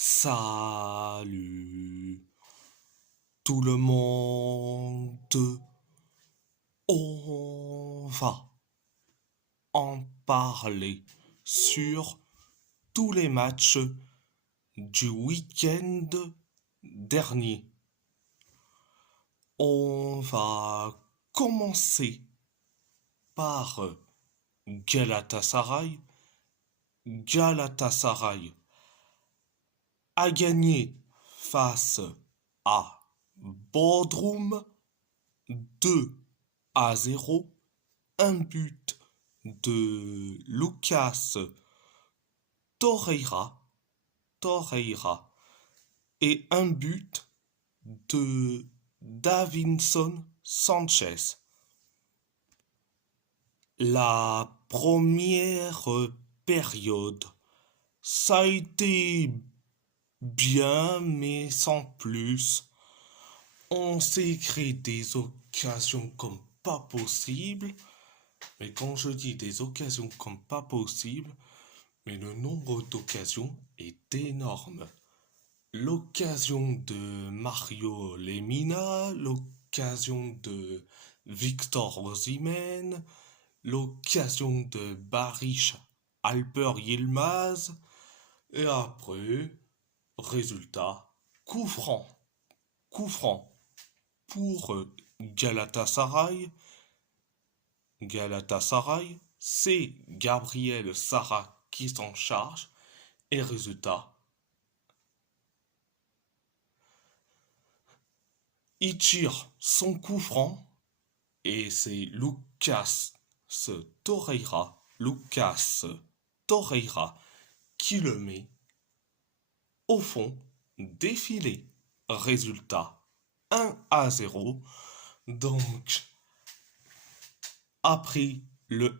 Salut tout le monde, on va en parler sur tous les matchs du week-end dernier. On va commencer par Galatasaray. Galatasaray a gagné face à Bodrum 2-0, un but de Lucas Torreira, Torreira et un but de Davinson Sanchez. La première période, ça a été bien, mais sans plus. On s'est créé des occasions comme pas possible. Mais quand je dis des occasions comme pas possible, mais le nombre d'occasions est énorme. L'occasion de Mario Lemina, l'occasion de Victor Osimhen, l'occasion de Barish Alper Yilmaz, et après, résultat, coup franc. Coup franc pour Galatasaray. Galatasaray, c'est Gabriel Sara qui s'en charge. Et résultat, il tire son coup franc et c'est Lucas Torreira qui le met au fond défilé. Résultat 1-0. Donc, après le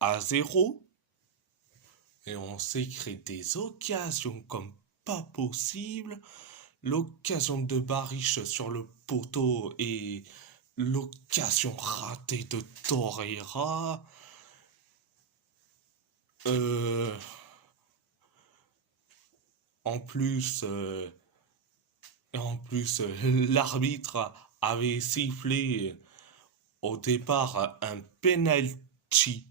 1-0, et on s'est créé des occasions comme pas possible. L'occasion de Barish sur le poteau et l'occasion ratée de Torreira. Euh, en plus, l'arbitre avait sifflé au départ un penalty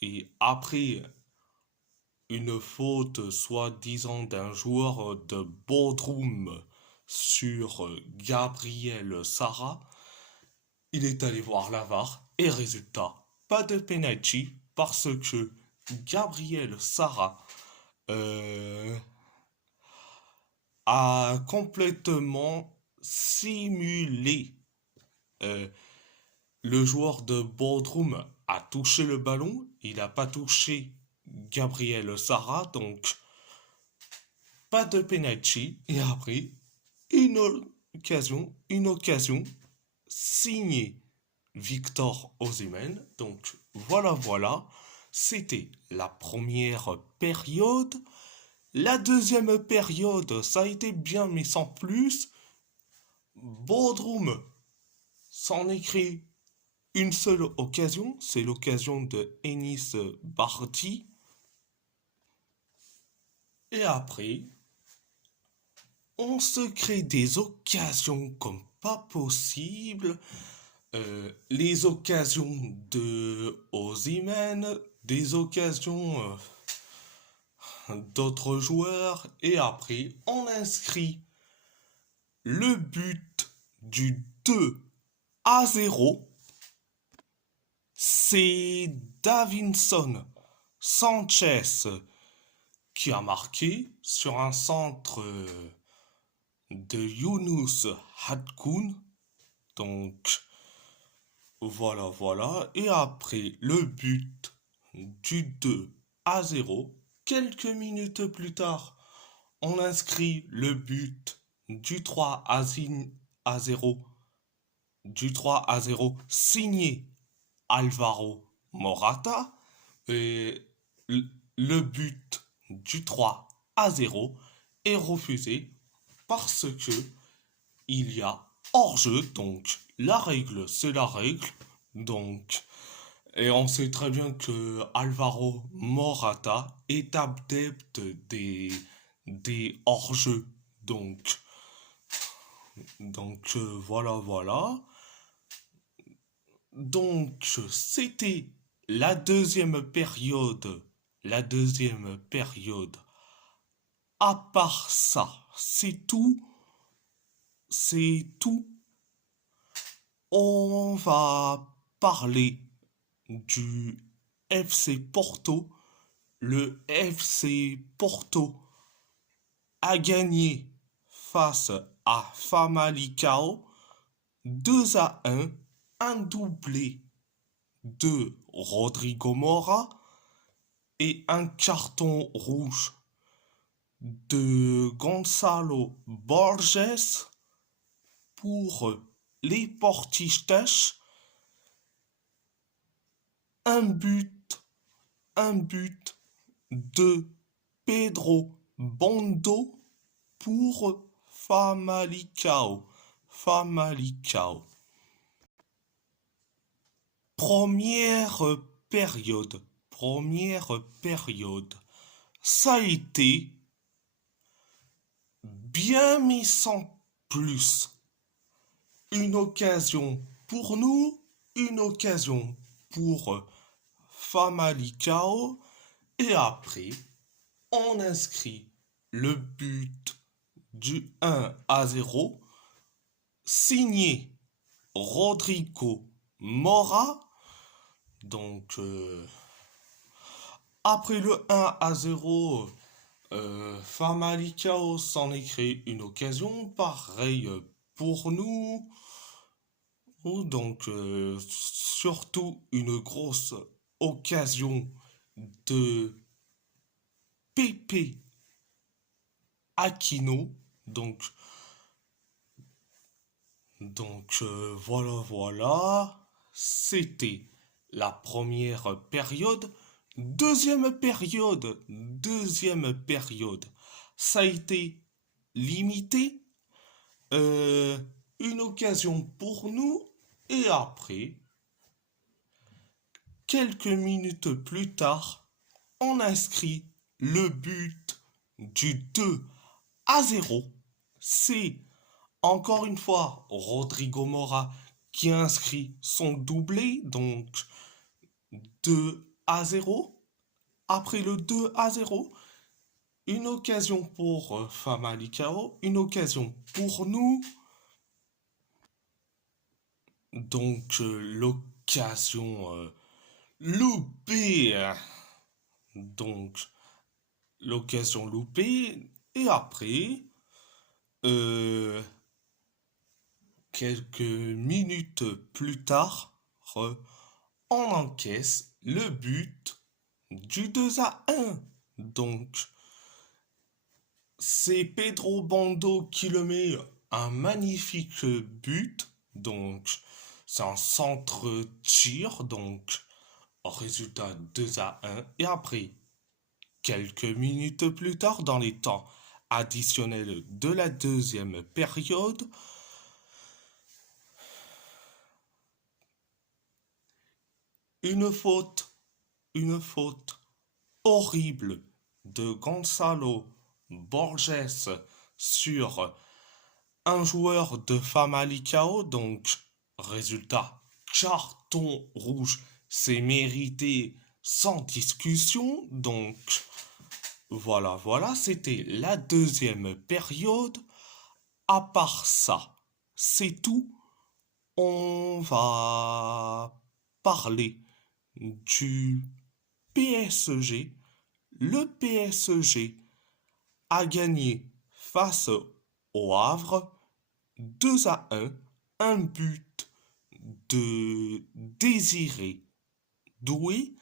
et après une faute soi-disant d'un joueur de Bodrum sur Gabriel Sara. Il est allé voir la VAR et résultat, pas de penalty parce que Gabriel Sara a complètement simulé. Euh, le joueur de Bodrum a touché le ballon, il n'a pas touché Gabriel Sara, donc pas de penalty. Et après, une occasion signée Victor Osimhen. Donc voilà, c'était la première période. La deuxième période, ça a été bien mais sans plus. Bodrum s'en écrit une seule occasion, c'est l'occasion de Enis Bardi. Et après, on se crée des occasions comme pas possible. Les occasions de Osimhen, des occasions d'autres joueurs. Et après, on inscrit le but du 2-0. C'est Davinson Sanchez qui a marqué sur un centre de Younous Hadkoun. Donc voilà. Et après le but du 2-0, quelques minutes plus tard, on inscrit le but du 3-0, signé Alvaro Morata. Et le but du 3-0 est refusé parce que il y a hors-jeu. Donc la règle, c'est la règle. Donc, et on sait très bien que Alvaro Morata est adepte des hors-jeux. Voilà, voilà. Donc, c'était la deuxième période. La deuxième période. À part ça, c'est tout. C'est tout. On va parler du FC Porto. Le FC Porto a gagné face à Famalicão 2-1, un doublé de Rodrigo Mora et un carton rouge de Gonçalo Borges pour les Portistas. Un but, un but de Pedro Bondo pour Famalicão. Famalicão. Première période. Première période. Ça a été bien mais sans plus. Une occasion pour nous, une occasion pour Famalicão. Et après, on inscrit le but du 1-0 signé Rodrigo Mora. Donc, après le 1-0, Famalicão s'en est créé une occasion. Pareil pour nous. Donc, surtout une grosse occasion de Pepe Aquino. Voilà, voilà. C'était la première période. Deuxième période. Deuxième période. Ça a été limité. Une occasion pour nous. Et après, quelques minutes plus tard, on inscrit le but du 2-0. C'est encore une fois Rodrigo Mora qui inscrit son doublé, donc 2-0. Après le 2-0, une occasion pour Famalicão, une occasion pour nous. Donc l'occasion loupée. Donc l'occasion loupée. Et après, euh, quelques minutes plus tard, on encaisse le but du 2-1. Donc, c'est Pedro Bondo qui le met, un magnifique but. Donc, c'est un centre-tir. Donc, résultat 2-1. Et après, quelques minutes plus tard, dans les temps additionnels de la deuxième période, une faute horrible de Gonçalo Borges sur un joueur de Famalicão. Donc, résultat, carton rouge, c'est mérité sans discussion. Donc, voilà, voilà, c'était la deuxième période. À part ça, c'est tout. On va parler du PSG. Le PSG a gagné face au Havre 2-1, un but de Désiré Doué,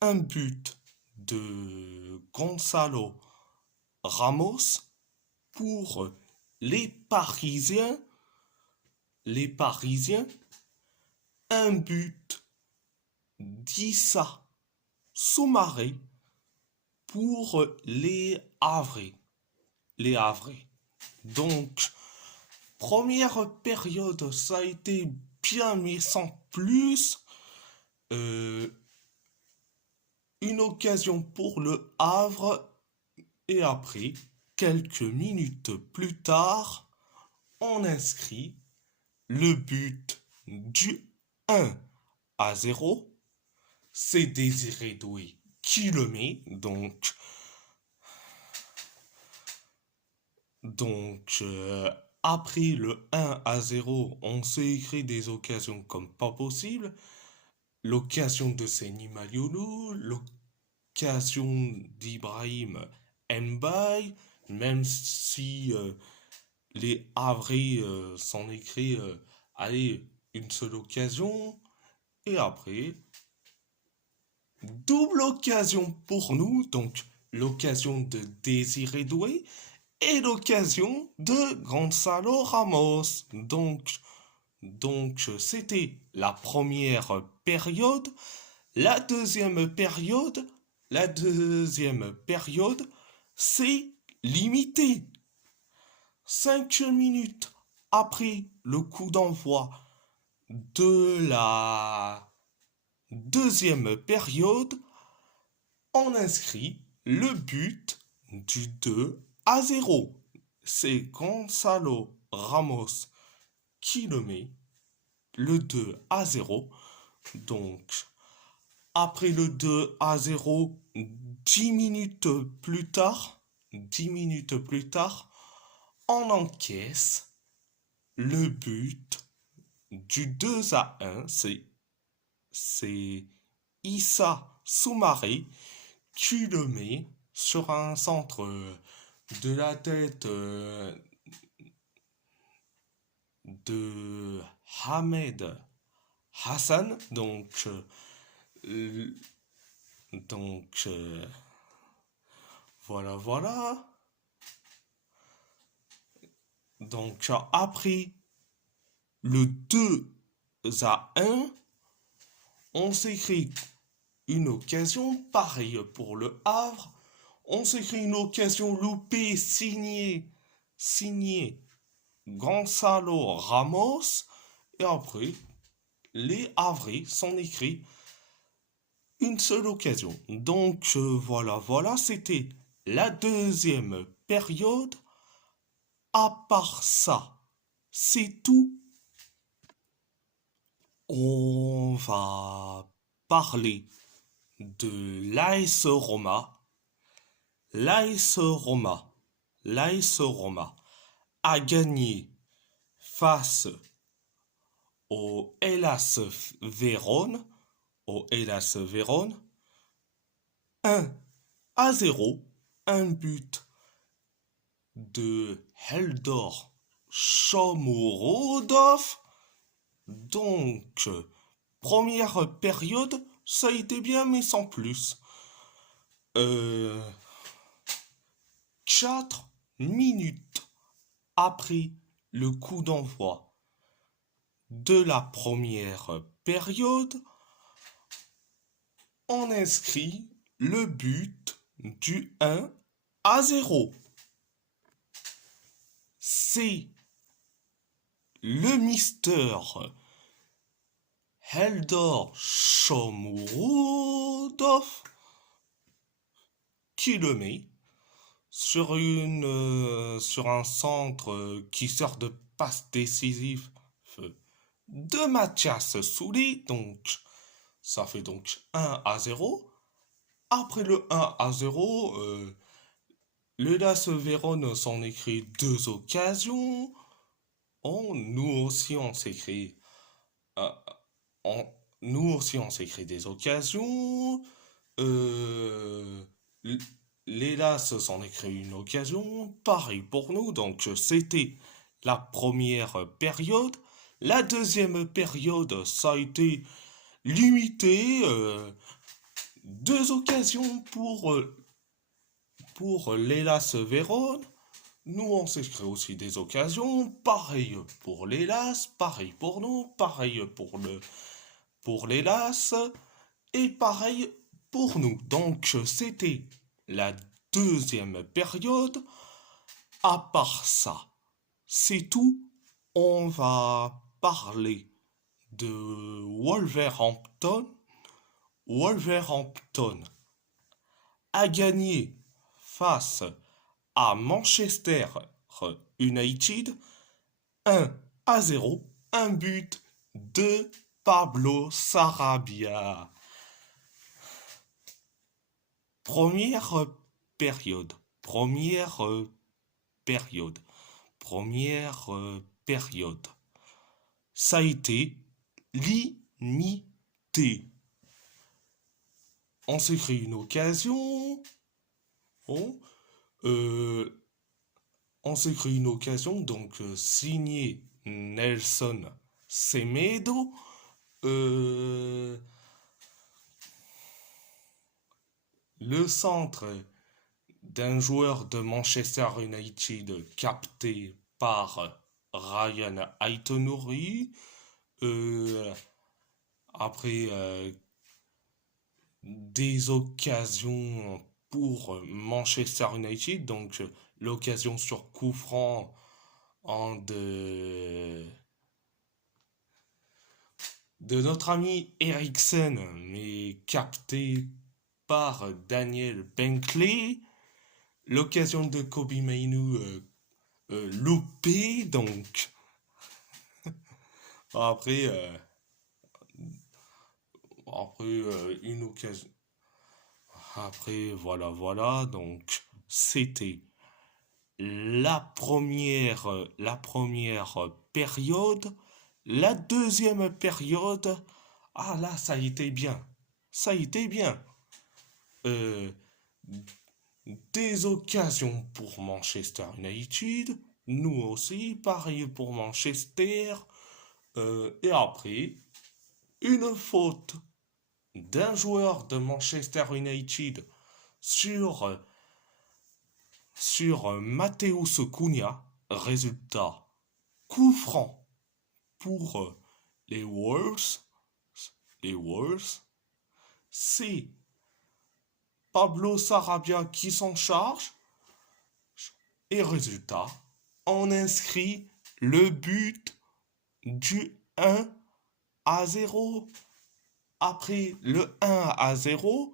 un but de Gonçalo Ramos pour les Parisiens. Les Parisiens, un but d'Issa Soumaré pour les Havrais. Les Havrais. Donc, première période, ça a été bien, mais sans plus. Une occasion pour le Havre. Et après, quelques minutes plus tard, on inscrit le but du 1-0. C'est Désiré Doué qui le met. Après le 1-0, on s'est écrit des occasions comme pas possible. L'occasion de Seni Malioulou, l'occasion d'Ibrahim Mbaye, même si les Havrais s'en écrit, allez, une seule occasion. Et après, double occasion pour nous, donc l'occasion de Désiré Doué et l'occasion de Gonzalo Ramos. C'était la première période. La deuxième période, c'est limité. 5 minutes après le coup d'envoi de la deuxième période, on inscrit le but du 2-0. C'est Gonzalo Ramos qui le met, le 2-0. Donc, après le 2-0, 10 minutes plus tard, on encaisse le but du 2-1. C'est Issa Soumaré qui le met sur un centre de la tête de Hamed Hassan. Voilà. Donc, après le 2-1, on s'écrit une occasion pareille pour le Havre. On s'écrit une occasion loupée signée Gonzalo Ramos. Et après, les Havrais s'en écrit une seule occasion. Donc voilà, c'était la deuxième période. À part ça, c'est tout. On va parler de l'AS Roma. L'AS Roma a gagné face au Hellas Vérone, 1-0, un but de Heldor Shomurodov. Donc, première période, ça a été bien, mais sans plus. 4 minutes après le coup d'envoi de la première période, on inscrit le but du 1-0. C'est le Mister Heldor Shomurodov qui le met sur un centre qui sort de passe décisive de Mathias Souli. Donc ça fait donc 1-0. Après le 1-0, le LAS Vérone s'en écrit 2 occasions. Nous aussi on s'écrit des occasions. L'Hélas s'en écrit une occasion. Pareil pour nous. Donc c'était la première période. La deuxième période, ça a été limité. 2 occasions pour l'Hélas Vérone. Nous, on s'écrit aussi des occasions. Pareil pour l'Hélas, pareil pour nous, pareil pour l'Hélas, et pareil pour nous. Donc, c'était la deuxième période. À part ça, c'est tout. On va parler de Wolverhampton. Wolverhampton a gagné face à Manchester United 1-0, un but de Pablo Sarabia. Première période, première période, première période. Ça a été limité. On s'est créé une occasion. Bon, euh, on s'est créé une occasion, donc signé Nelson Semedo. Euh, le centre d'un joueur de Manchester United capté par Ryan Aïtonouri. Euh, après des occasions pour Manchester United, donc l'occasion sur coup franc en de notre ami Eriksen, mais capté par Daniel Benkley. L'occasion de Kobe Mainu loupée, donc après, une occasion. Après, voilà, donc c'était la première période. La deuxième période, ah là, ça a été bien. Ça a été bien. Euh, des occasions pour Manchester United. Nous aussi, pareil pour Manchester. Et après, une faute d'un joueur de Manchester United sur, sur Mateus Cunha. Résultat, coup franc pour les Wolves. Les Wolves. C'est Pablo Sarabia qui s'en charge. Et résultat, on inscrit le but du 1-0. Après le 1-0,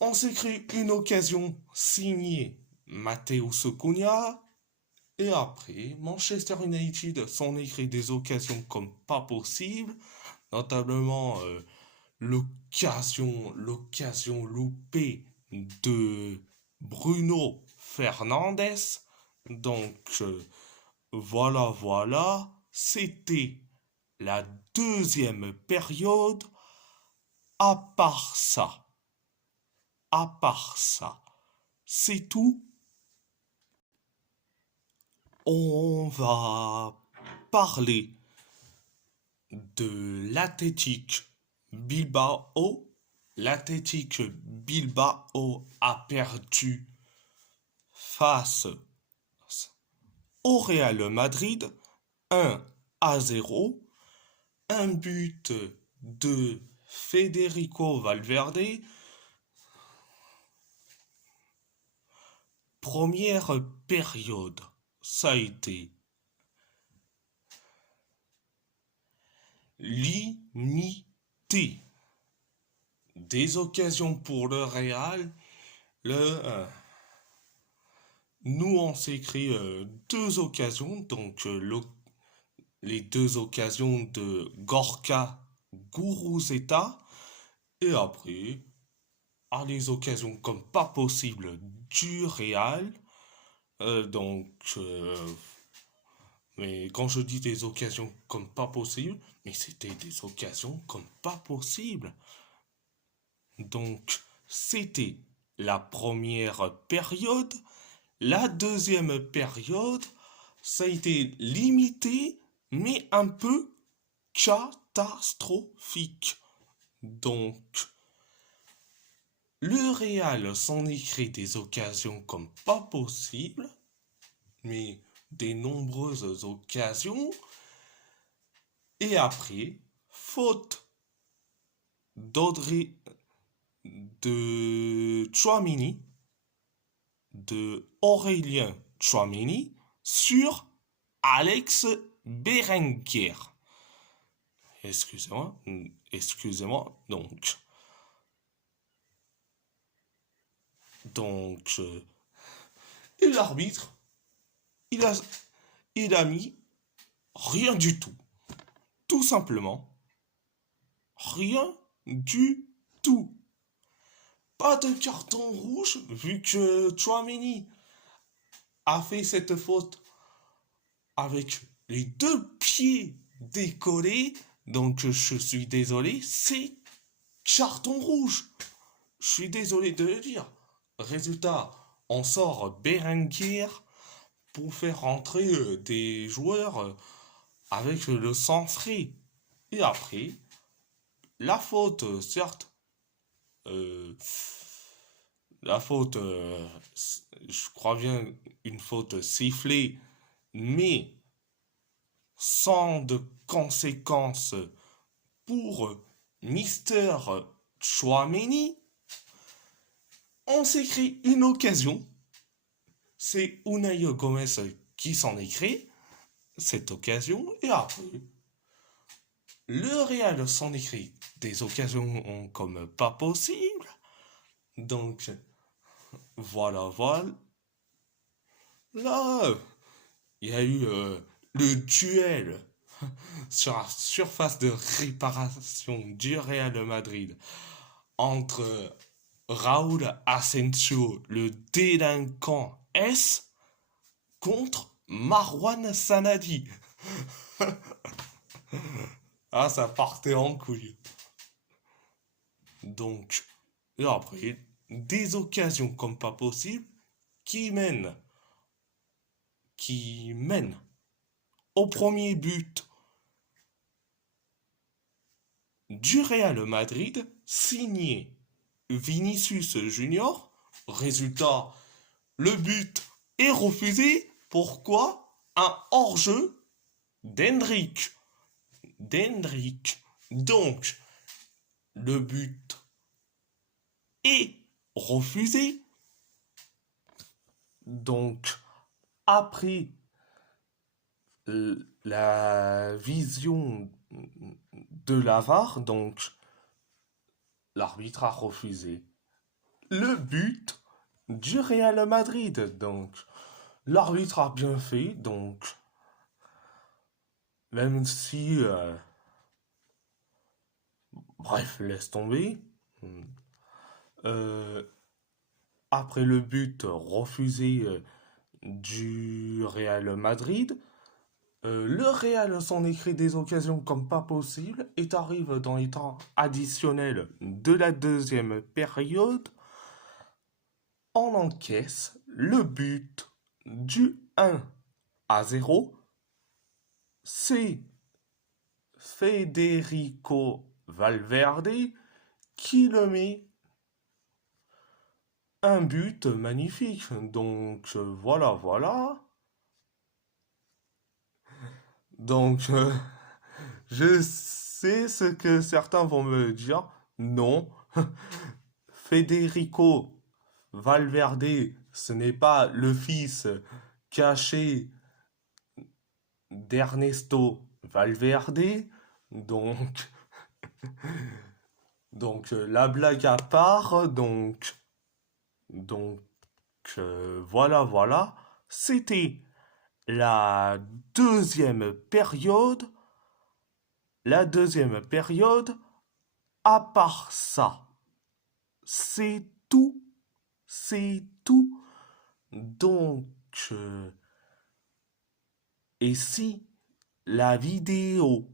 on s'est créé une occasion signée Mateus Cunha. Et après, Manchester United s'en écrit des occasions comme pas possible, notamment l'occasion loupée de Bruno Fernandes. Donc voilà, c'était la deuxième période. À part ça, c'est tout. On va parler de l'Athletic Bilbao. L'Athletic Bilbao a perdu face au Real Madrid 1-0. Un but de Federico Valverde. Première période, ça a été limité. Des occasions pour le Real. Nous, on s'est créé deux occasions. Donc, les deux occasions de Gorka Guruzeta. Et après, les occasions comme pas possible du Real. Donc, mais quand je dis des occasions comme pas possible, mais c'était des occasions comme pas possible. Donc, c'était la première période. La deuxième période, ça a été limité, mais un peu catastrophique. Donc, le Real s'en écrit des occasions comme pas possible, mais des nombreuses occasions. Et après, faute d'Audrey de Chouamini, de Aurélien Chouamini sur Alex Berenguer. Excusez-moi, donc Et l'arbitre, il a, il a mis rien du tout. Tout simplement, rien du tout. Pas de carton rouge, vu que Chouameni a fait cette faute avec les deux pieds décollés. Donc je suis désolé, c'est carton rouge. Je suis désolé de le dire. Résultat, on sort Berenguer pour faire rentrer des joueurs avec le sang frais. Et après, la faute, certes, euh, la faute, je crois bien une faute sifflée, mais sans de conséquences pour Mister Chouameni, on s'est créé une occasion. C'est Unai Gomez qui s'en est créé, cette occasion, et après, le Real s'en est créé des occasions comme pas possible. Donc, voilà, voilà. Là, il y a eu le duel sur la surface de réparation du Real Madrid entre Raúl Asensio, le délinquant S, contre Marwan Sanadi. Ah, ça partait en couille. Donc, et après, des occasions comme pas possible qui mènent, qui mènent au premier but du Real Madrid, signé Vinicius Junior. Résultat, le but est refusé. Pourquoi? Un hors-jeu d'Hendrick. Donc, le but est refusé. Donc, après la vision de la VAR, donc l'arbitre a refusé le but du Real Madrid. Donc, l'arbitre a bien fait. Donc, même si, bref, laisse tomber. Euh, Après le but refusé du Real Madrid, le Real s'en écrit des occasions comme pas possible et arrive dans les temps additionnels de la deuxième période. On encaisse le but du 1-0. C'est Federico Valverde qui le met, un but magnifique. Donc voilà, voilà. Donc je sais ce que certains vont me dire. Non, Federico Valverde, ce n'est pas le fils caché d'Ernesto Valverde. Donc, la blague à part, donc voilà, voilà. C'était la deuxième période. La deuxième période, à part ça, c'est tout. C'est tout. Donc, et si la vidéo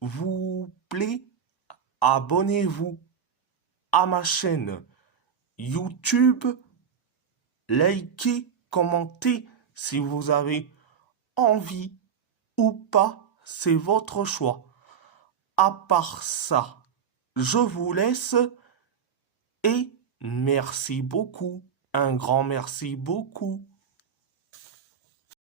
vous plaît, abonnez-vous à ma chaîne YouTube, likez, commentez si vous avez envie ou pas, c'est votre choix. À part ça, je vous laisse et merci beaucoup, un grand merci beaucoup.